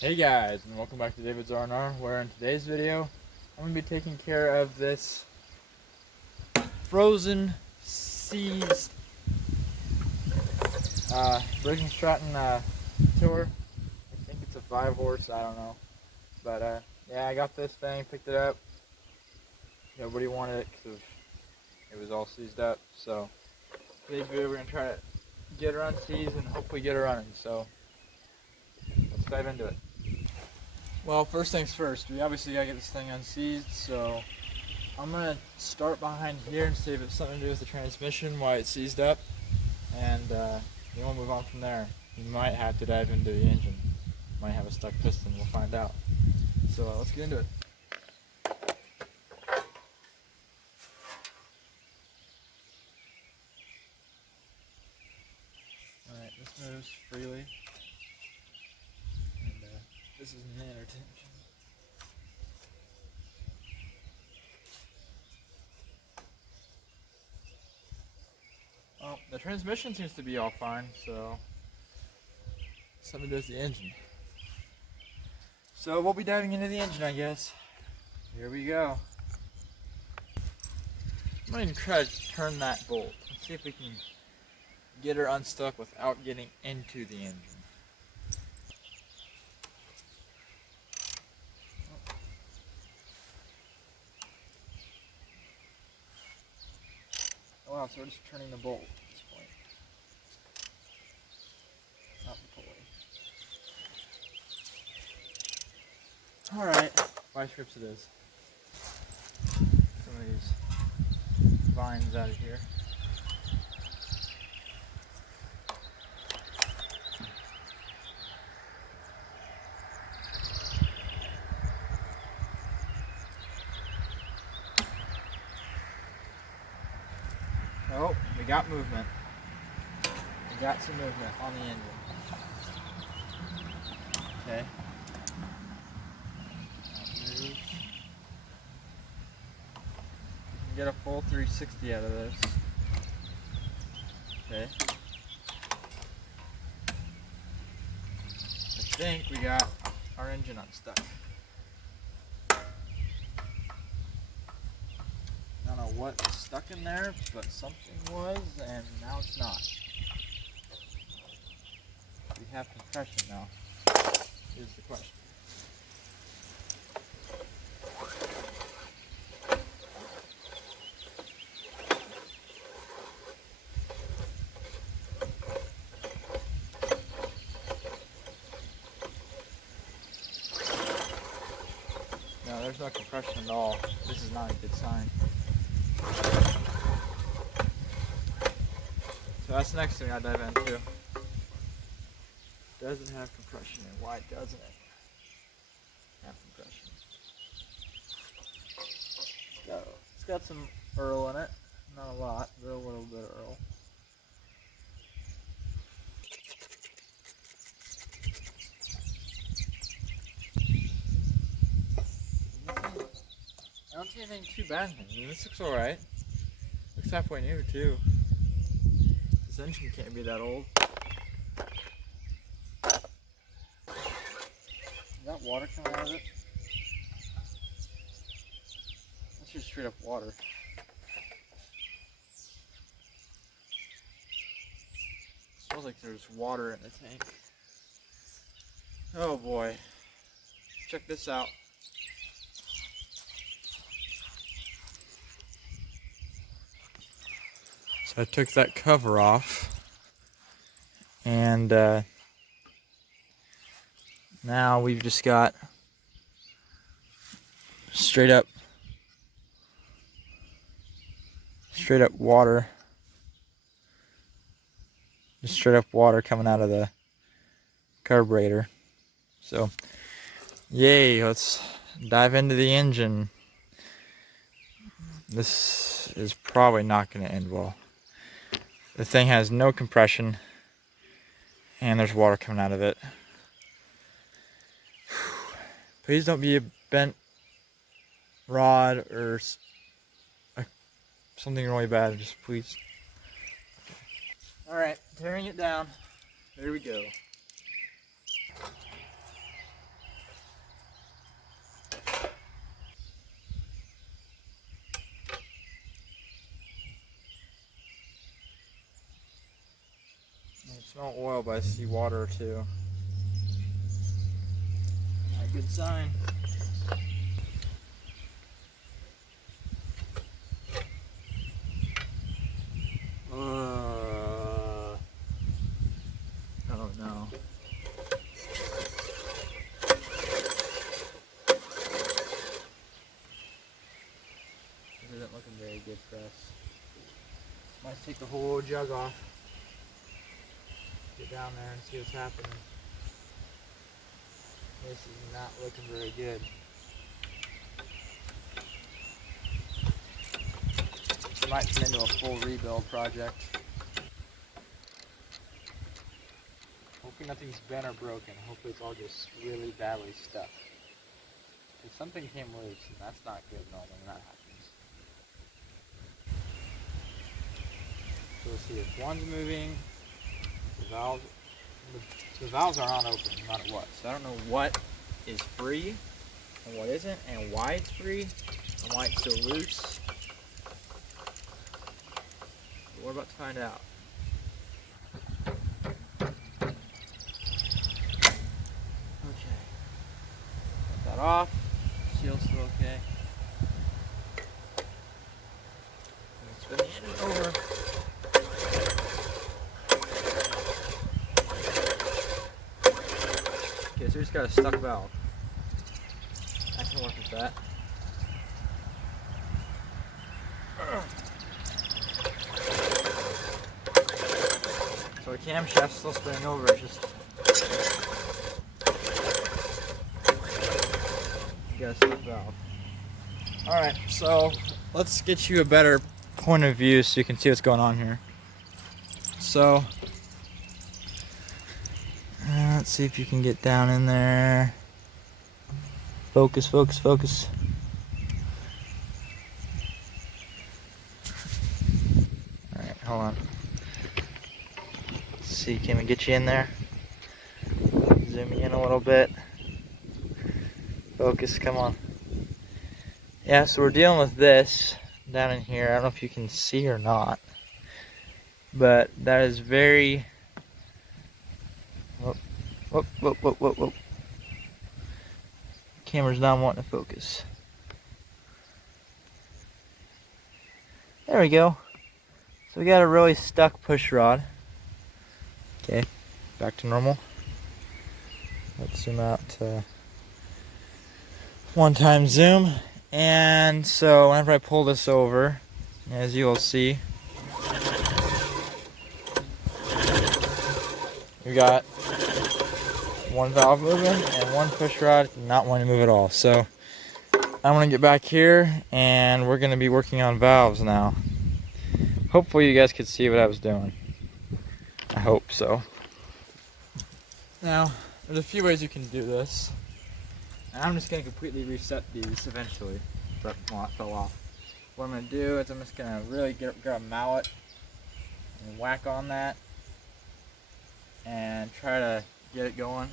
Hey guys, and welcome back to davidsrandr, where in today's video I'm going to be taking care of this frozen seas Briggs and Stratton tiller. I think it's a 5-horse, I don't know. But yeah, I got this thing, picked it up. Nobody wanted it because it was all seized up. So today's video we're going to try to get her unseized and hopefully get her running. So let's dive into it. Well, first things first, we obviously gotta get this thing unseized, so I'm gonna start behind here and see if it's something to do with the transmission, why it's seized up, and then we'll move on from there. You might have to dive into the engine. Might have a stuck piston, we'll find out. So let's get into it. Alright, this moves freely, and this is an inner tension. Well, the transmission seems to be all fine, so something to do with the engine. So we'll be diving into the engine, I guess. Here we go. I'm going to try to turn that bolt. Let's see if we can get her unstuck without getting into the engine. Oh wow, so we're just turning the bolt at this point. Not the pulley. Alright, vice grips it is. Some of these vines out of here. Oh, we got movement. We got some movement on the engine. Okay. That moves. Get a full 360 out of this. Okay. I think we got our engine unstuck. I don't know what's stuck in there, but something was, and now it's not. We have compression now. Here's the question. No, there's no compression at all. This is not a good sign. So that's the next thing I dive into. Doesn't have compression, and why doesn't it have compression? It's got some Earl in it. Not a lot, but a little bit of Earl. I don't see anything too bad in here. I mean, this looks alright. Looks halfway new too. This engine can't be that old. Is that water coming out of it? That's just straight up water. It smells like there's water in the tank. Oh boy. Check this out. So I took that cover off, and now we've just got straight up water. Just straight up water coming out of the carburetor. So yay, let's dive into the engine. This is probably not going to end well. The thing has no compression, and there's water coming out of it. Please don't be a bent rod or something really bad, just please. Alright, tearing it down. There we go. smell oil, but I see water too. Not a good sign. Oh no. This isn't looking very good for us. Might take the whole jug off. Get down there and see what's happening. This is not looking very good. It might turn into a full rebuild project. Hopefully nothing's bent or broken. Hopefully it's all just really badly stuck. If something came loose, and that's not good normally when that happens. So we'll see if one's moving. The valves are not open no matter what. So I don't know what is free and what isn't, and why it's free and why it's so loose. But we're about to find out. Okay. Cut that off. Seal's still okay. Let's spin the engine over. Okay, so we just got a stuck valve. I can work with that. So the camshaft's still spinning over, it's just you got a stuck valve. Alright, so let's get you a better point of view so you can see what's going on here. So let's see if you can get down in there. Focus, focus, focus. Alright, hold on. Let's see, can we get you in there? Zooming in a little bit. Focus, come on. Yeah, so we're dealing with this down in here. I don't know if you can see or not, but that is very... Whoop, whoop, whoop, whoop, whoop, whoop. Camera's not wanting to focus. There we go. So we got a really stuck push rod. Okay, back to normal. Let's zoom out to one-time zoom. And so whenever I pull this over, as you will see, we got one valve moving and one push rod not wanting to move at all. So I'm gonna get back here and we're gonna be working on valves now. Hopefully you guys could see what I was doing. I hope so. Now, there's a few ways you can do this. And I'm just gonna completely reset these eventually. But well, it fell off. What I'm gonna do is I'm just gonna really grab a mallet and whack on that and try to get it going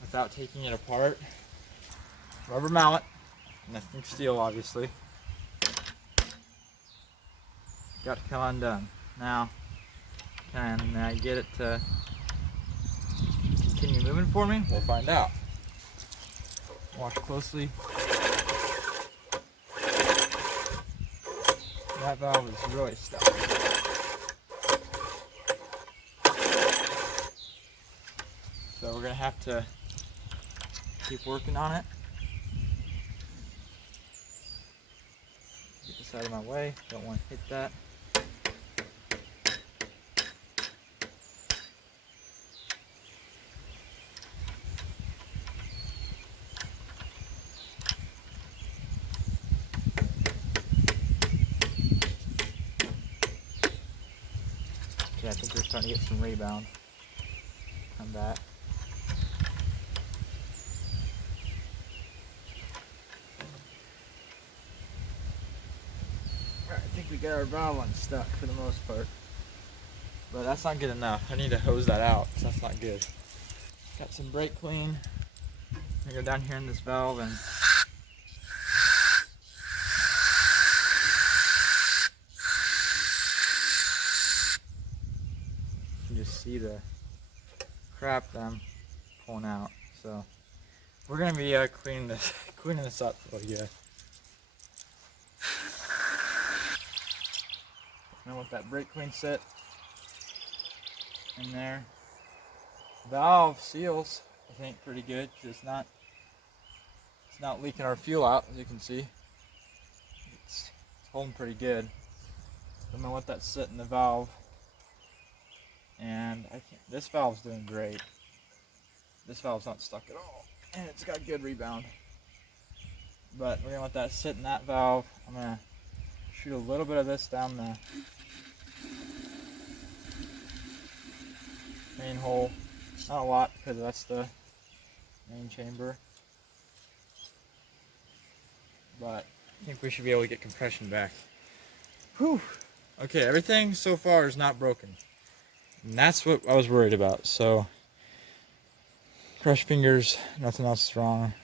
without taking it apart. Rubber mallet, nothing steel obviously. Got to come undone. Now, can I get it to continue moving for me? We'll find out. Watch closely. That valve is really stuck. So we're gonna have to keep working on it. Get this out of my way, don't want to hit that. Okay, I think we're starting to get some rebound on that. Alright, I think we got our valve unstuck for the most part. But that's not good enough. I need to hose that out, so that's not good. Got some brake clean. I'm gonna go down here in this valve and you can just see the crap that I'm pulling out. So we're gonna be cleaning this up for you guys. Now with that brake clean set in there, valve seals I think pretty good. It's not leaking our fuel out, as you can see. It's holding pretty good. I'm gonna let that sit in the valve, and this valve's doing great. This valve's not stuck at all, and it's got good rebound. But we're gonna let that sit in that valve. I'm gonna shoot a little bit of this down the main hole. Not a lot, because that's the main chamber. But I think we should be able to get compression back. Whew. Okay, everything so far is not broken. And that's what I was worried about. So, crushed fingers, nothing else is wrong.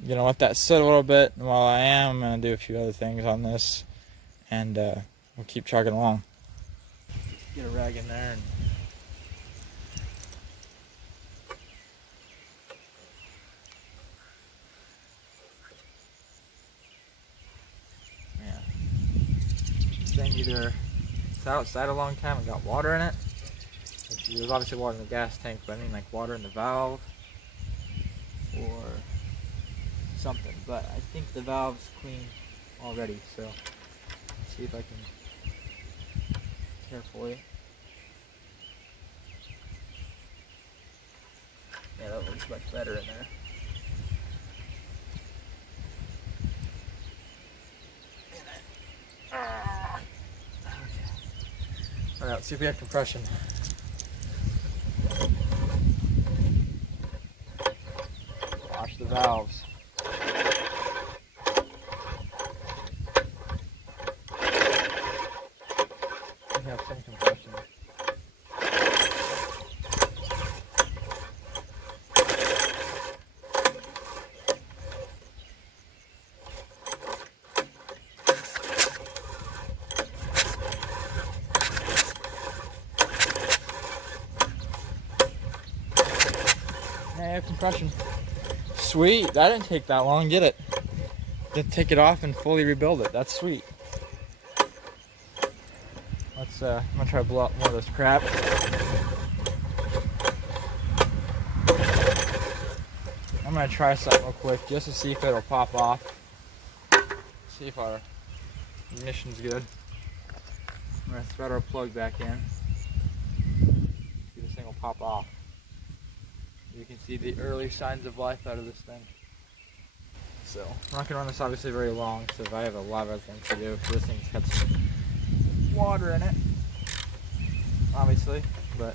I'm gonna let that sit a little bit, and while I am, I'm gonna do a few other things on this, and we'll keep chugging along. Get a rag in there and thing either it's outside a long time and got water in it. There's obviously water in the gas tank, but I mean like water in the valve or something. But I think the valve's clean already, so let's see if I can care for you. Yeah, that looks much better in there. Alright, let's see if we have compression. Wash the valves. We have some compression. I have compression. Sweet, that didn't take that long, did it? Didn't take it off and fully rebuild it. That's sweet. Let's I'm gonna try to blow out more of this crap. I'm gonna try something real quick just to see if it'll pop off. See if our ignition's good. I'm gonna thread our plug back in. See if this thing will pop off. You can see the early signs of life out of this thing. So, I'm not going to run this obviously very long, so if I have a lot of other things to do, this thing's got some water in it, obviously, but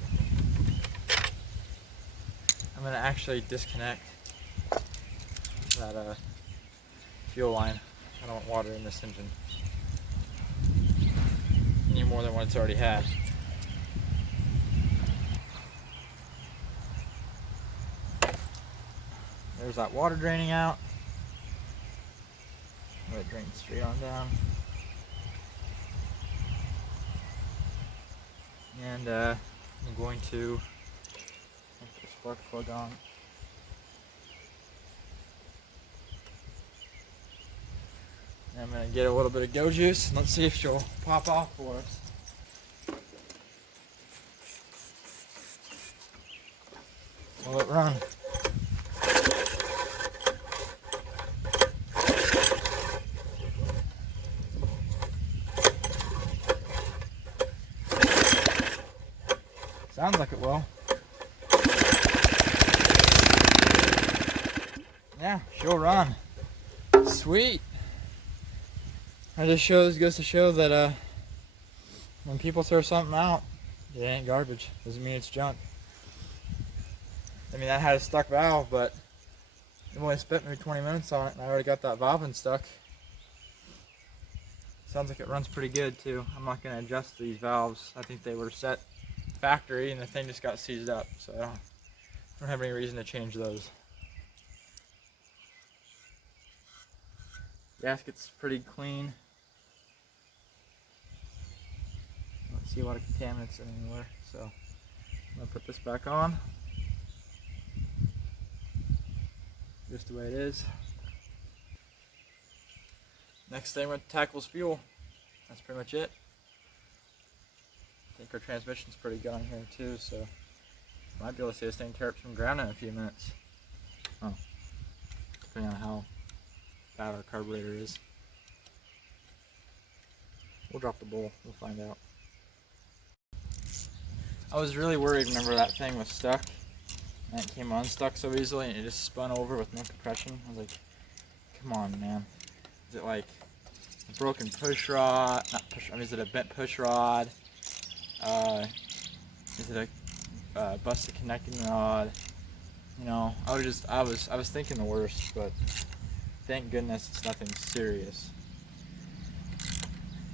I'm going to actually disconnect that fuel line. I don't want water in this engine any more than what it's already had. There's that water draining out. Let it drain straight on down. And I'm going to put the spark plug on. And I'm going to get a little bit of go juice and let's see if she'll pop off for us. Will it run? Sounds like it will. Yeah, she'll run. Sweet. That just goes to show that when people throw something out, it ain't garbage. Doesn't mean it's junk. I mean, that had a stuck valve, but it only spent maybe 20 minutes on it, and I already got that valve in stuck. Sounds like it runs pretty good too. I'm not going to adjust these valves. I think they were set factory and the thing just got seized up, so I don't have any reason to change those. Gasket's pretty clean. Don't see a lot of contaminants anywhere, so I'm gonna put this back on. Just the way it is. Next thing we're gonna tackle is fuel. That's pretty much it. I think our transmission's pretty good on here too, so might be able to see this thing tear up some ground in a few minutes. Oh, depending on how bad our carburetor is. We'll drop the bowl, we'll find out. I was really worried whenever that thing was stuck and it came unstuck so easily and it just spun over with no compression. I was like, come on, man. Is it like a broken push rod? Not push, I mean, is it a bent push rod? Is it a busted connecting rod? You know, I was thinking the worst, but thank goodness it's nothing serious.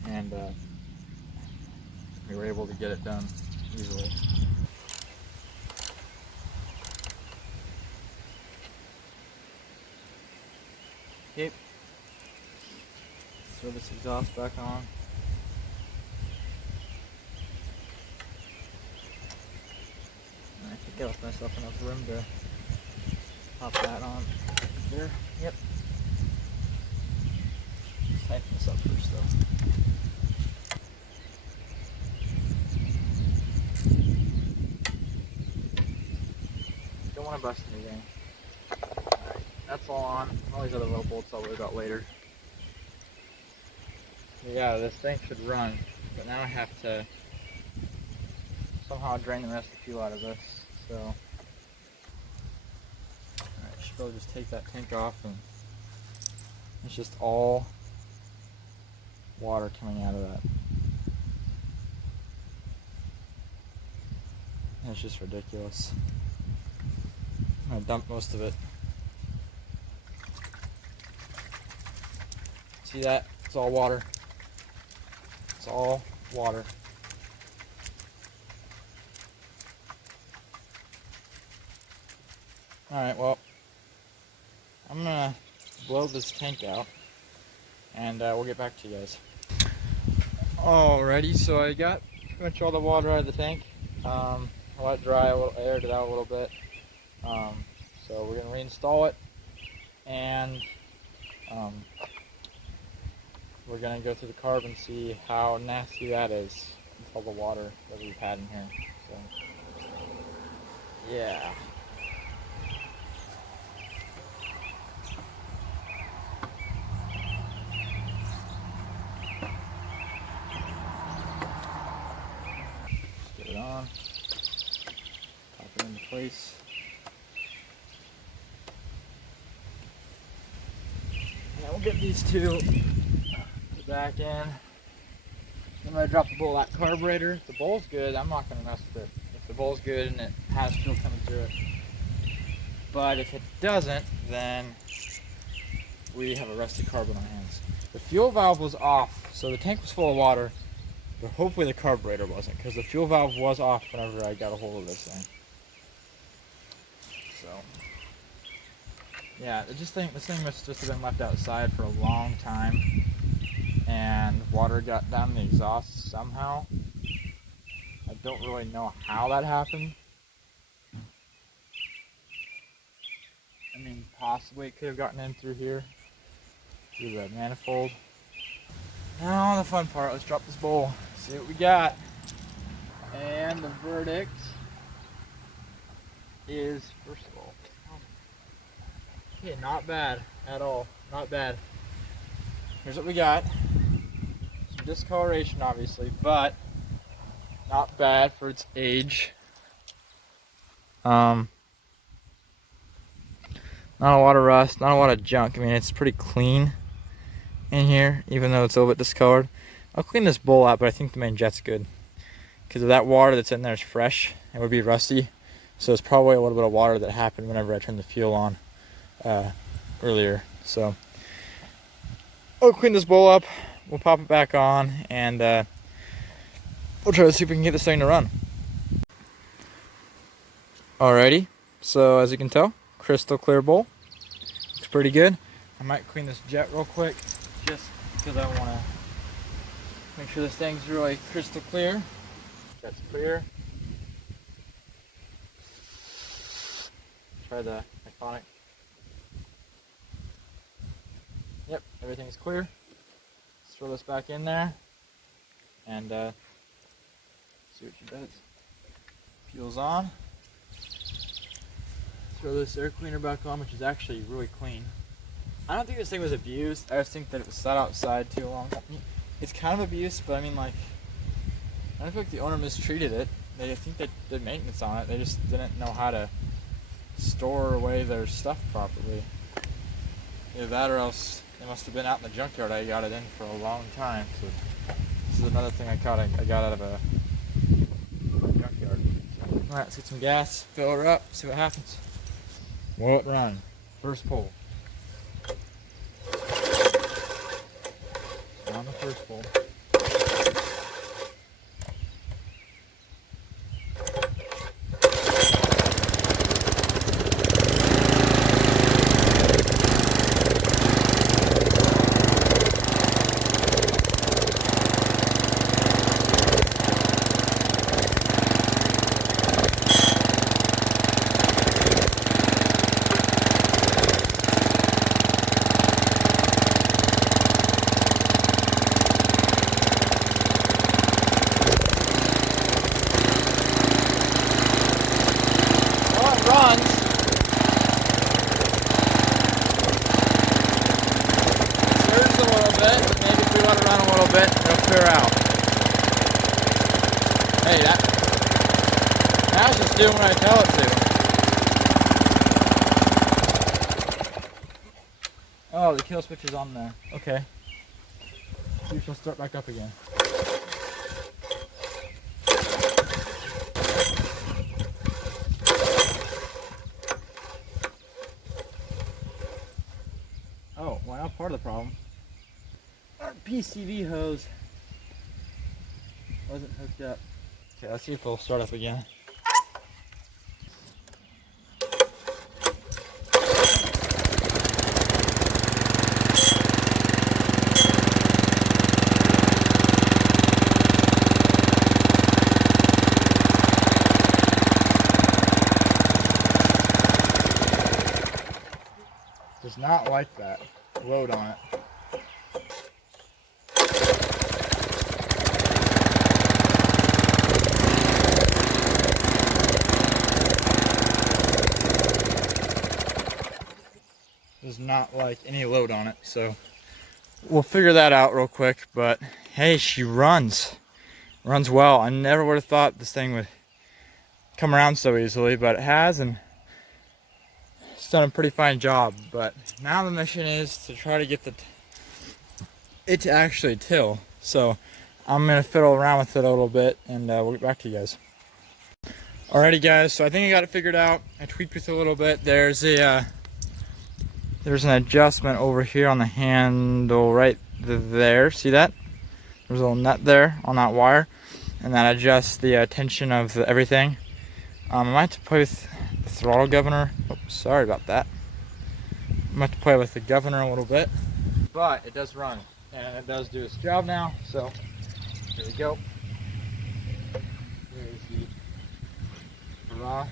And we were able to get it done easily. Okay, throw this exhaust back on. I think I left myself enough room to pop that on there. Yep. Let's tighten this up first though. Don't want to bust anything. Alright, that's all on. All these other little bolts I'll worry about later. Yeah, this thing should run, but now I have to somehow drain the rest of the fuel out of this. So, alright, should probably just take that tank off, and it's just all water coming out of that. And it's just ridiculous. I'm gonna dump most of it. See that? It's all water. It's all water. Alright, well, I'm gonna blow this tank out and we'll get back to you guys. Alrighty, so I got pretty much all the water out of the tank. I let it dry a little, aired it out a little bit. So we're gonna reinstall it, and we're gonna go through the carb and see how nasty that is with all the water that we've had in here. So, yeah. Get it on. Pop it into place. And we'll get these two back in. I'm going to drop the bowl of that carburetor. If the bowl's good, I'm not going to mess with it. If the bowl's good and it has fuel coming through it. But if it doesn't, then we have a rusty carb on our hands. The fuel valve was off, so the tank was full of water, but hopefully the carburetor wasn't, because the fuel valve was off whenever I got a hold of this thing. So, yeah, this thing must just have been left outside for a long time, and water got down the exhaust somehow. I don't really know how that happened. I mean, possibly it could have gotten in through here, through the manifold. Now the fun part, let's drop this bowl, see what we got. And the verdict is, first of all, okay, not bad at all, not bad. Here's what we got. Some discoloration obviously, but not bad for its age. Not a lot of rust, not a lot of junk. I mean, it's pretty clean in here, even though it's a little bit discolored. I'll clean this bowl out, but I think the main jet's good. Because of that water that's in there is fresh, it would be rusty. So it's probably a little bit of water that happened whenever I turned the fuel on earlier. So I'll clean this bowl up, we'll pop it back on, and we'll try to see if we can get this thing to run. Alrighty, so as you can tell, crystal clear bowl. Looks pretty good. I might clean this jet real quick, just because I want to make sure this thing's really crystal clear. Jet's clear. try the iconic. Yep, everything's clear. Let's throw this back in there and see what she does. Fuel's on. Throw this air cleaner back on, which is actually really clean. I don't think this thing was abused. I just think that it was sat outside too long. It's kind of abused, but I mean, like, I don't feel like the owner mistreated it. I think they did maintenance on it. They just didn't know how to store away their stuff properly. Either that or else they must have been out in the junkyard. I got it in for a long time. So this is another thing I got out of a junkyard. Alright, let's get some gas, fill her up, see what happens. Will it run? First pull. On the first pull. Runs. Surges a little bit, but maybe if we let it run a little bit, it'll clear out. Hey, now it's just doing what I tell it to. Oh, the kill switch is on there. Okay. See if she'll start back up again. Oh, well, now part of the problem. Our PCV hose wasn't hooked up. Okay, let's see if it'll start up again. Does not like that load on it. Does not like any load on it, so we'll figure that out real quick. But hey, she runs well. I never would have thought this thing would come around so easily, but it has, and it's done a pretty fine job. But now the mission is to try to get it to actually till. So I'm gonna fiddle around with it a little bit, and we'll get back to you guys. Alrighty guys, so I think I got it figured out. I tweaked it a little bit. There's an adjustment over here on the handle right there. See that? There's a little nut there on that wire, and that adjusts the tension of everything. I might have to play with the throttle governor. Oh, sorry about that. I might have to play with the governor a little bit, but it does run and it does do its job now. So here we go. Here's the raw.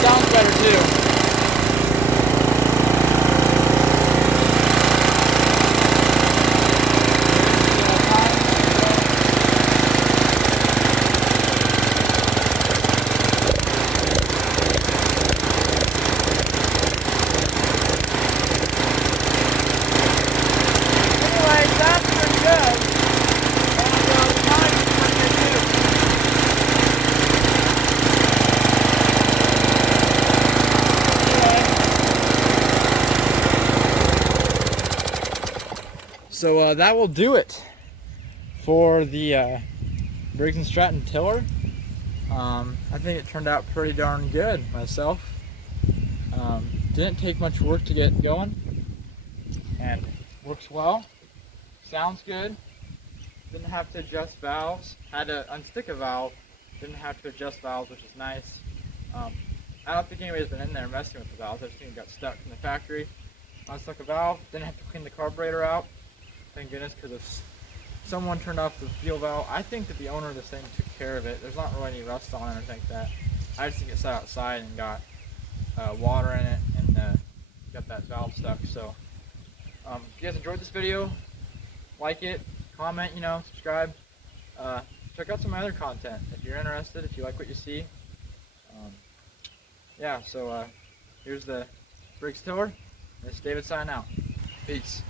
Sounds better too. So that will do it for the Briggs and Stratton tiller. I think it turned out pretty darn good myself. Didn't take much work to get going, and works well. Sounds good. Didn't have to adjust valves. Had to unstick a valve. Didn't have to adjust valves, which is nice. I don't think anybody's been in there messing with the valves. I just think it got stuck in the factory. Unstuck a valve. Didn't have to clean the carburetor out. thank goodness, because if someone turned off the fuel valve, I think that the owner of this thing took care of it. There's not really any rust on it or anything like that. I just think it sat outside and got water in it and got that valve stuck. So if you guys enjoyed this video, like it, comment, subscribe. Check out some of my other content if you're interested, if you like what you see. Yeah, so here's the Briggs tiller. This is David signing out. Peace.